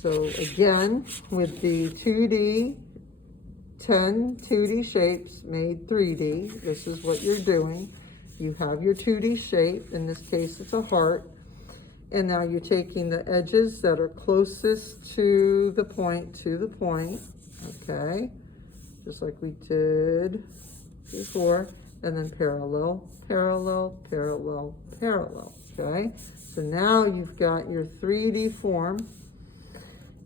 So again, with the 2D, 10 2D shapes made 3D, this is what you're doing. You have your 2D shape, in this case it's a heart, and now you're taking the edges that are closest to the point, okay? Just like we did before, and then parallel, parallel, parallel, parallel, okay? So now you've got your 3D form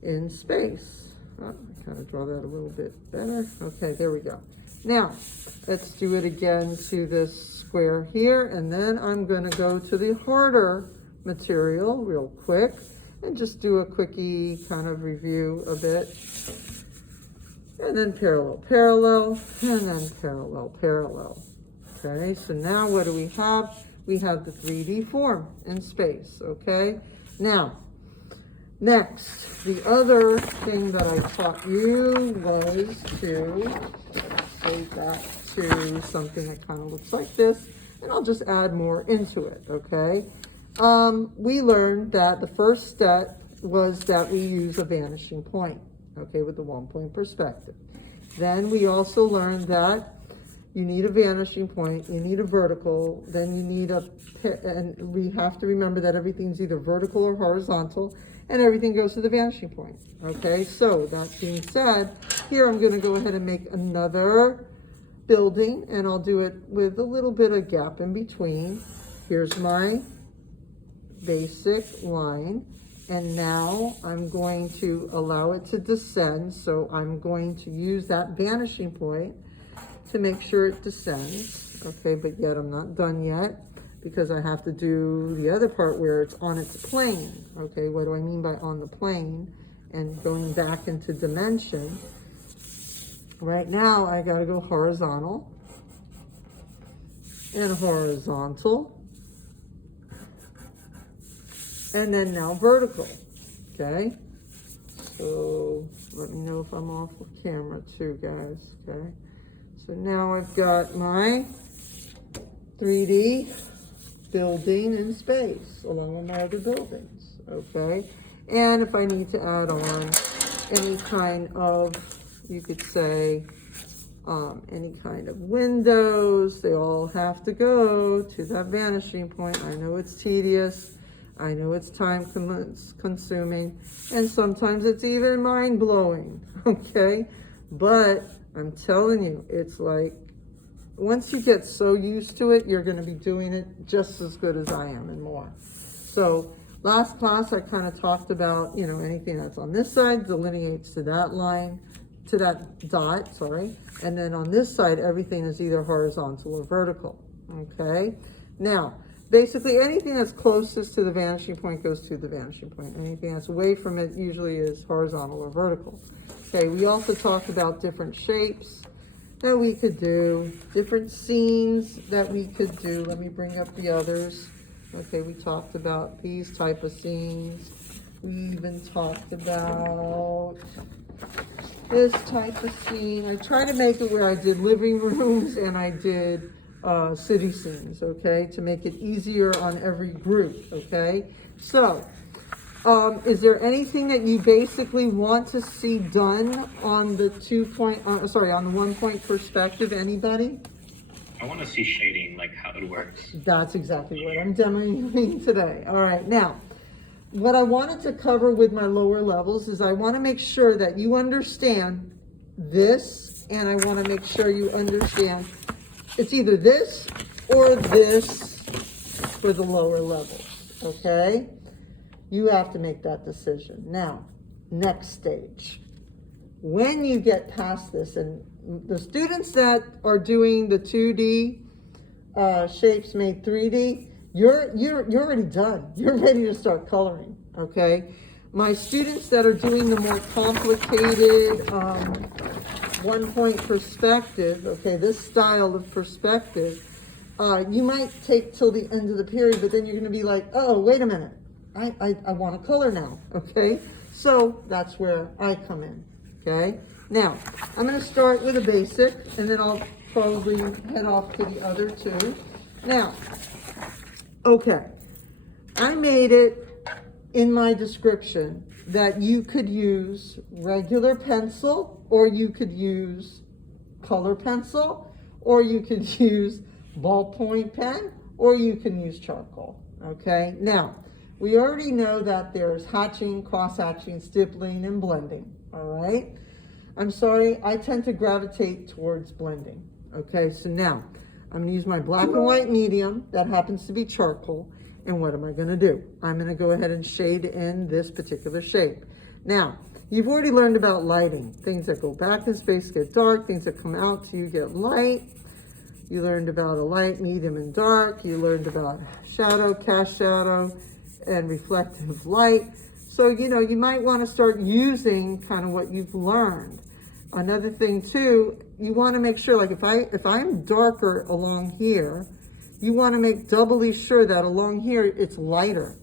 in space. Oh, I kind of draw that a little bit better. Okay, there we go. Now, let's do it again to this square here, and then I'm going to go to the harder material real quick and just do a quickie kind of review a bit. And then parallel, parallel, and then parallel, parallel. Okay, so now what do we have? We have the 3D form in space, okay? Now, next, the other thing that I taught you was to save that to something that kind of looks like this, and I'll just add more into it, okay? We learned that the first step was that we use a vanishing point, okay, with the 1-point perspective. Then we also learned that you need a vanishing point, you need a vertical, then you need and we have to remember that everything's either vertical or horizontal, and everything goes to the vanishing point, okay? So that being said, here I'm gonna go ahead and make another building, and I'll do it with a little bit of gap in between. Here's my basic line, and now I'm going to allow it to descend, so I'm going to use that vanishing point to make sure it descends, okay? But yet I'm not done yet, because I have to do the other part where it's on its plane, okay? What do I mean by on the plane? And going back into dimension, right now I gotta go horizontal and horizontal, and then now vertical, okay? So let me know if I'm off of camera too, guys, okay? So now I've got my 3D building in space along with my other buildings, okay? And if I need to add on any kind of, you could say, any kind of windows, they all have to go to that vanishing point. I know it's tedious, I know it's time consuming, and sometimes it's even mind-blowing, okay? But I'm telling you, it's like, once you get so used to it, you're gonna be doing it just as good as I am and more. So last class, I kind of talked about, you know, anything that's on this side delineates to that line, to that dot, sorry. And then on this side, everything is either horizontal or vertical, okay? Now, basically anything that's closest to the vanishing point goes to the vanishing point. Anything that's away from it usually is horizontal or vertical. Okay, we also talked about different shapes that we could do, different scenes that we could do. Let me bring up the others. Okay, we talked about these type of scenes. We even talked about this type of scene. I try to make it where I did living rooms and I did city scenes, okay, to make it easier on every group, okay? So, is there anything that you basically want to see done on the on the 1-point perspective? Anybody? I want to see shading, like how it works. That's exactly what I'm demoing today. All right, now, what I wanted to cover with my lower levels is I want to make sure that you understand this, and I want to make sure you understand it's either this or this for the lower levels, okay? You have to make that decision. Now, next stage. When you get past this, and the students that are doing the 2D shapes made 3D, you're already done. You're ready to start coloring, okay? My students that are doing the more complicated 1-point perspective, okay, this style of perspective, you might take till the end of the period, but then you're gonna be like, oh, wait a minute. I want to color now, okay? So that's where I come in, okay? Now, I'm going to start with a basic, and then I'll probably head off to the other two. Now, okay, I made it in my description that you could use regular pencil, or you could use color pencil, or you could use ballpoint pen, or you can use charcoal, okay? Now, we already know that there's hatching, cross-hatching, stippling, and blending, all right? I'm sorry, I tend to gravitate towards blending, okay? So now, I'm gonna use my black and white medium, that happens to be charcoal, and what am I gonna do? I'm gonna go ahead and shade in this particular shape. Now, you've already learned about lighting. Things that go back in space get dark, things that come out to you get light. You learned about a light, medium, and dark. You learned about shadow, cast shadow, and reflective light. So, you know, you might want to start using kind of what you've learned. Another thing too, you want to make sure, like if I'm darker along here, you want to make doubly sure that along here it's lighter.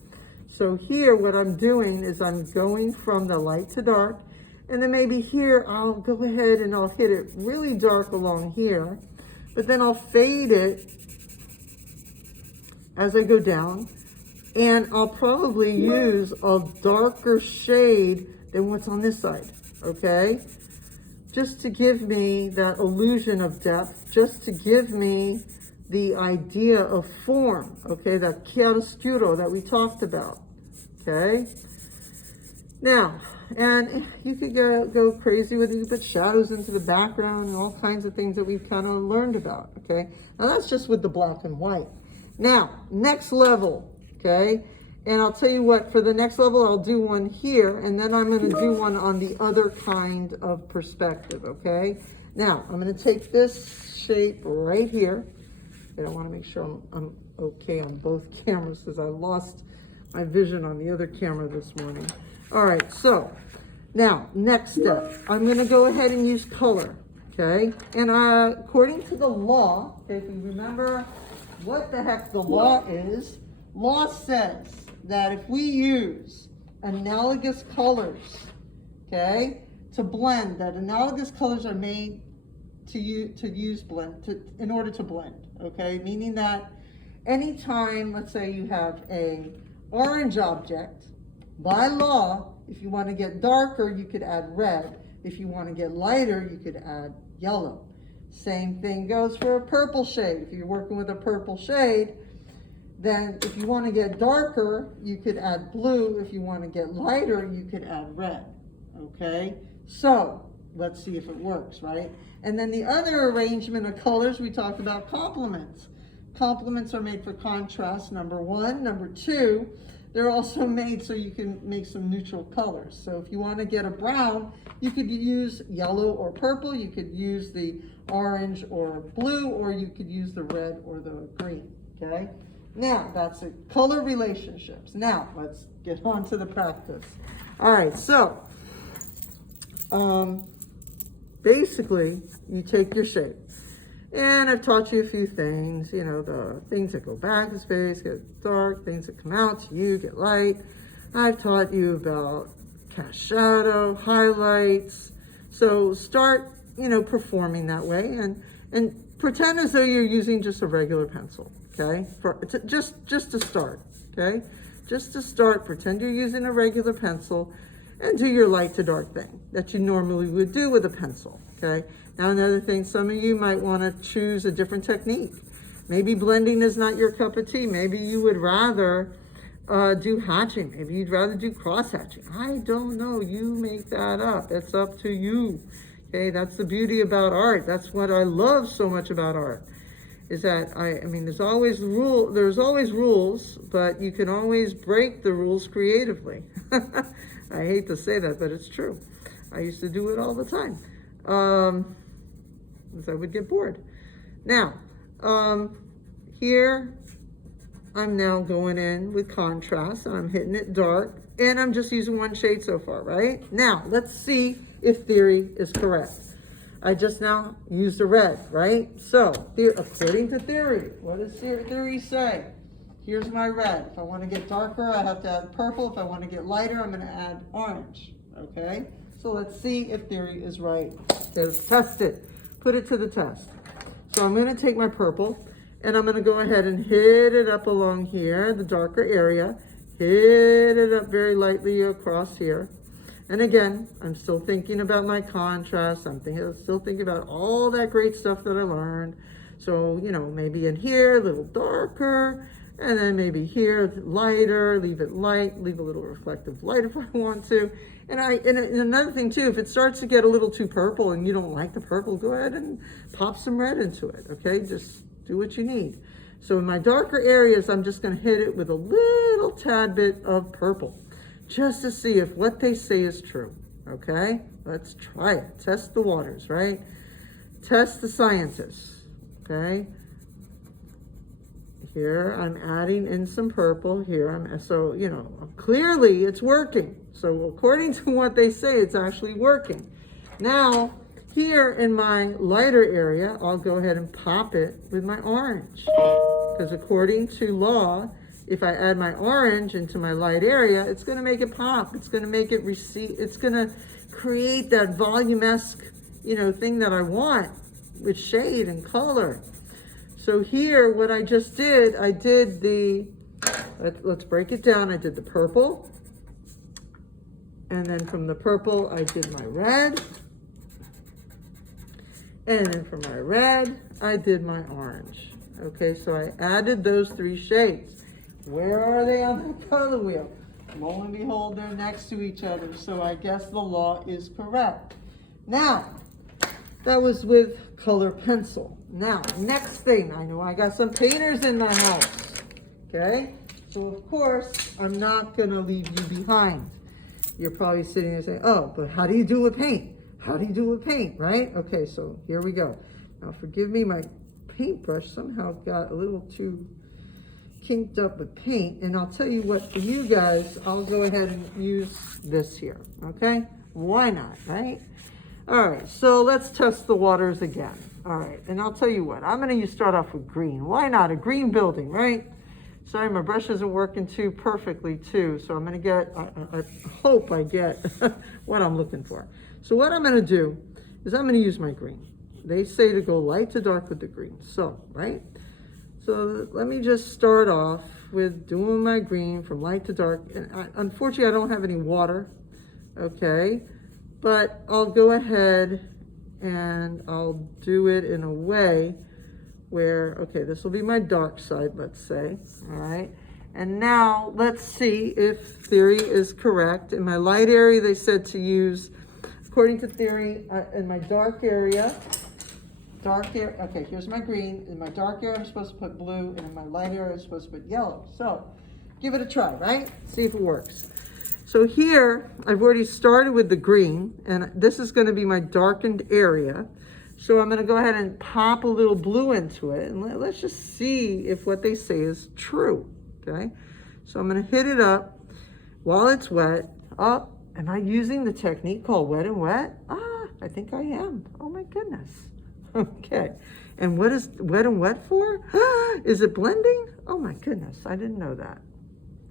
So here what I'm doing is I'm going from the light to dark, and then maybe here I'll go ahead and I'll hit it really dark along here, but then I'll fade it as I go down, and I'll probably use a darker shade than what's on this side, okay? Just to give me that illusion of depth, just to give me the idea of form, okay? That chiaroscuro that we talked about, okay? Now, and you could go crazy with it, you put shadows into the background and all kinds of things that we've kind of learned about, okay? Now that's just with the black and white. Now, next level, okay? And I'll tell you what, for the next level, I'll do one here, and then I'm gonna do one on the other kind of perspective, okay? Now, I'm gonna take this shape right here. And I wanna make sure I'm okay on both cameras because I lost my vision on the other camera this morning. All right, so now, next step, I'm gonna go ahead and use color, okay? And according to the law, if you remember what the heck the law is, law says that if we use analogous colors, okay, to blend, that analogous colors are made in order to blend, okay? Meaning that anytime, let's say you have a orange object, by law, if you want to get darker, you could add red. If you want to get lighter, you could add yellow. Same thing goes for a purple shade. If you're working with a purple shade, then if you want to get darker, you could add blue. If you want to get lighter, you could add red, okay? So let's see if it works, right? And then the other arrangement of colors, we talked about complements. Complements are made for contrast, number one. Number two, they're also made so you can make some neutral colors. So if you want to get a brown, you could use yellow or purple, you could use the orange or blue, or you could use the red or the green, okay? Now, that's the color relationships. Now, let's get on to the practice. All right, so, basically, you take your shape. And I've taught you a few things, you know, the things that go back in space get dark, things that come out to you get light. I've taught you about cast shadow, highlights. So start, you know, performing that way, and pretend as though you're using just a regular pencil, okay? Just to start, okay? Just to start, pretend you're using a regular pencil and do your light to dark thing that you normally would do with a pencil, okay? Now, another thing, some of you might want to choose a different technique. Maybe blending is not your cup of tea. Maybe you would rather do hatching. Maybe you'd rather do cross hatching. I don't know. You make that up. It's up to you. Okay, that's the beauty about art. That's what I love so much about art. Is that I mean, there's always rules, but you can always break the rules creatively. I hate to say that, but it's true. I used to do it all the time. Because I would get bored. Now, here I'm now going in with contrast, and I'm hitting it dark, and I'm just using one shade so far, right? Now, let's see if theory is correct. I just now used a red, right? So, according to theory, what does theory say? Here's my red. If I want to get darker, I have to add purple. If I want to get lighter, I'm going to add orange, okay? So let's see if theory is right. Let's test it. Put it to the test. So I'm going to take my purple, and I'm going to go ahead and hit it up along here, the darker area, hit it up very lightly across here. And again, I'm still thinking about my contrast. Still thinking about all that great stuff that I learned. So, you know, maybe in here, a little darker, and then maybe here, lighter, leave it light, leave a little reflective light if I want to. And another thing too, if it starts to get a little too purple and you don't like the purple, go ahead and pop some red into it, okay? Just do what you need. So in my darker areas, I'm just gonna hit it with a little tad bit of purple, just to see if what they say is true, okay? Let's try it. Test the waters, right? Test the scientists, okay? Here, I'm adding in some purple here. So, you know, clearly it's working. So according to what they say, it's actually working. Now, here in my lighter area, I'll go ahead and pop it with my orange. Because according to law, if I add my orange into my light area, it's gonna make it pop. It's gonna make it it's gonna create that volume-esque, you know, thing that I want with shade and color. So here, what I just did, I did let's break it down. I did the purple. And then from the purple, I did my red. And then from my red, I did my orange. Okay, so I added those 3 shades. Where are they on the color wheel? Lo and behold, they're next to each other. So I guess the law is correct. Now, that was with color pencil. Now, next thing, I know I got some painters in my house. Okay, so of course, I'm not gonna leave you behind. You're probably sitting there saying, oh, but how do you do with paint? How do you do with paint, right? Okay, so here we go. Now forgive me, my paintbrush somehow got a little too kinked up with paint. And I'll tell you what, for you guys, I'll go ahead and use this here, okay? Why not, right? All right, so let's test the waters again. All right, and I'll tell you what, I'm gonna start off with green. Why not? A green building, right? Sorry, my brush isn't working too perfectly too, so I'm gonna get, I hope I get what I'm looking for. So what I'm gonna do is I'm gonna use my green. They say to go light to dark with the green, so, right? So let me just start off with doing my green from light to dark. And unfortunately, I don't have any water, okay? But I'll go ahead and I'll do it in a way where, okay, this will be my dark side, let's say, all right? And now let's see if theory is correct. In my light area, they said to use, according to theory, in my dark area, okay, here's my green. In my dark area, I'm supposed to put blue, and in my light area, I'm supposed to put yellow. So give it a try, right? See if it works. So here, I've already started with the green, and this is gonna be my darkened area. So I'm gonna go ahead and pop a little blue into it, and let's just see if what they say is true, okay? So I'm gonna hit it up while it's wet. Oh, am I using the technique called wet and wet? Ah, I think I am. Oh my goodness. Okay, and what is wet and wet for? Is it blending? Oh my goodness, I didn't know that.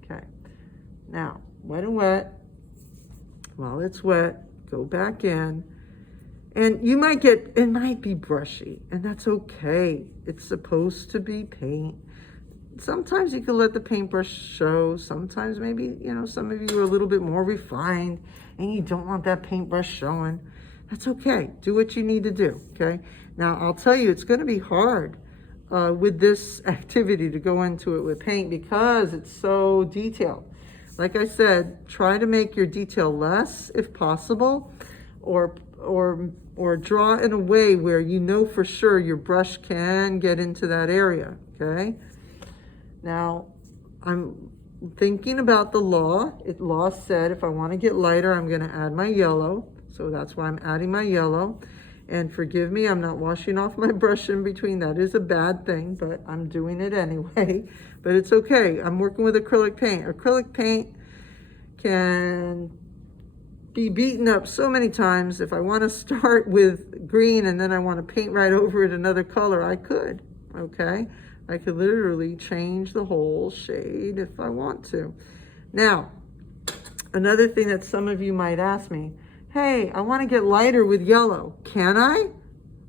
Okay, now, wet and wet. While it's wet, go back in. And you might get, it might be brushy, and that's okay. It's supposed to be paint. Sometimes you can let the paintbrush show. Sometimes maybe, you know, some of you are a little bit more refined and you don't want that paintbrush showing. That's okay. Do what you need to do, okay? Now, I'll tell you, it's going to be hard with this activity to go into it with paint because it's so detailed. Like I said, try to make your detail less if possible, or draw in a way where you know for sure your brush can get into that area, okay? Now, I'm thinking about the law. Law said if I want to get lighter, I'm going to add my yellow. So that's why I'm adding my yellow. And forgive me, I'm not washing off my brush in between. That is a bad thing, but I'm doing it anyway. But it's okay. I'm working with acrylic paint. Acrylic paint can be beaten up so many times. If I want to start with green and then I want to paint right over it another color, I could, okay? I could literally change the whole shade if I want to. Now, another thing that some of you might ask me, hey, I want to get lighter with yellow. Can I?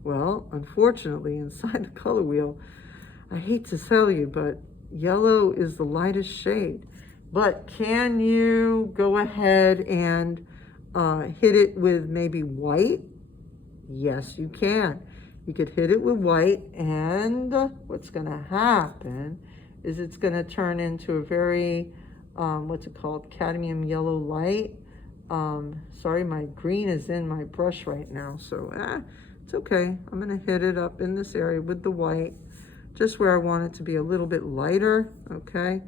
Well, unfortunately, inside the color wheel, I hate to tell you, but yellow is the lightest shade. but can you go ahead and hit it with maybe white? Yes, you can. You could hit it with white, and what's going to happen is it's going to turn into a very, what's it called, cadmium yellow light. Sorry, my green is in my brush right now, so it's okay. I'm going to hit it up in this area with the white, just where I want it to be a little bit lighter, okay?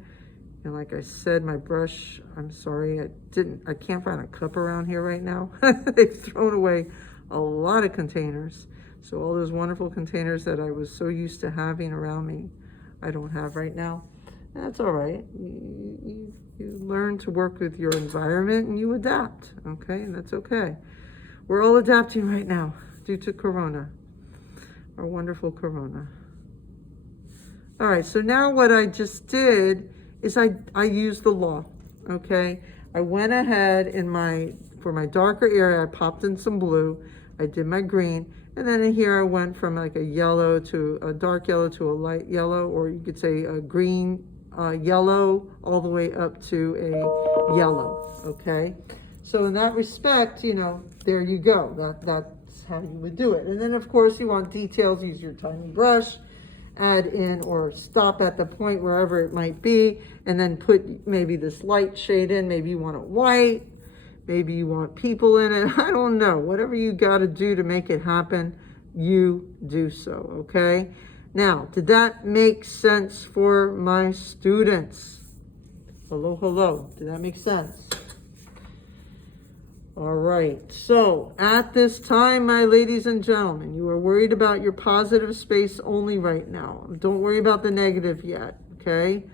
And like I said, my brush, I'm sorry, I can't find a cup around here right now. They've thrown away a lot of containers. So all those wonderful containers that I was so used to having around me, I don't have right now. And that's all right. You learn to work with your environment and you adapt, okay? And that's okay. We're all adapting right now due to Corona, our wonderful Corona. All right, so now what I just did is I used the law, okay? I went ahead for my darker area, I popped in some blue, I did my green, and then in here I went from like a yellow to a dark yellow to a light yellow, or you could say a green yellow all the way up to a yellow, okay? So in that respect, you know, there you go. That's how you would do it. And then of course you want details, use your tiny brush, add in or stop at the point wherever it might be, and then put maybe this light shade in. Maybe you want it white, maybe you want people in it. I don't know. Whatever you got to do to make it happen, you do so, okay? Now, did that make sense for my students? Hello, hello. Did that make sense? All right. So at this time, my ladies and gentlemen, you are worried about your positive space only right now. Don't worry about the negative yet, okay?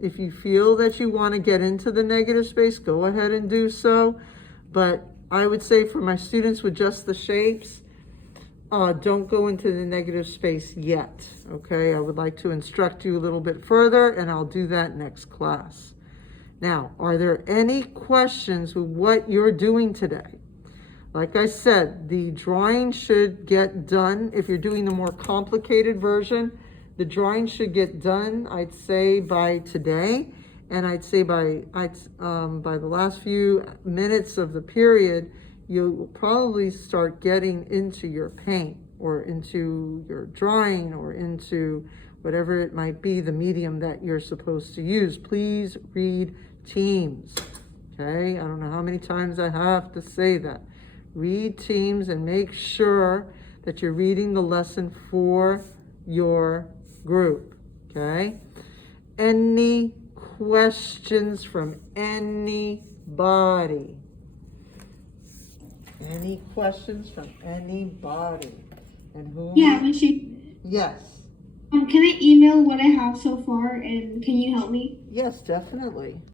If you feel that you want to get into the negative space, go ahead and do so. But I would say for my students with just the shapes, don't go into the negative space yet, okay? I would like to instruct you a little bit further, and I'll do that next class. Now, are there any questions with what you're doing today? Like I said, the drawing should get done. If you're doing the more complicated version, the drawing should get done, I'd say, by today. And I'd say by the last few minutes of the period, you'll probably start getting into your paint or into your drawing or into whatever it might be, the medium that you're supposed to use. Please read teams, okay? I don't know how many times I have to say that. Read teams and make sure that you're reading the lesson for your group, okay? Any questions from anybody? Any questions from anybody? And who? Yeah, Miss Shape. Yes. Can I email what I have so far, and can you help me? Yes, definitely.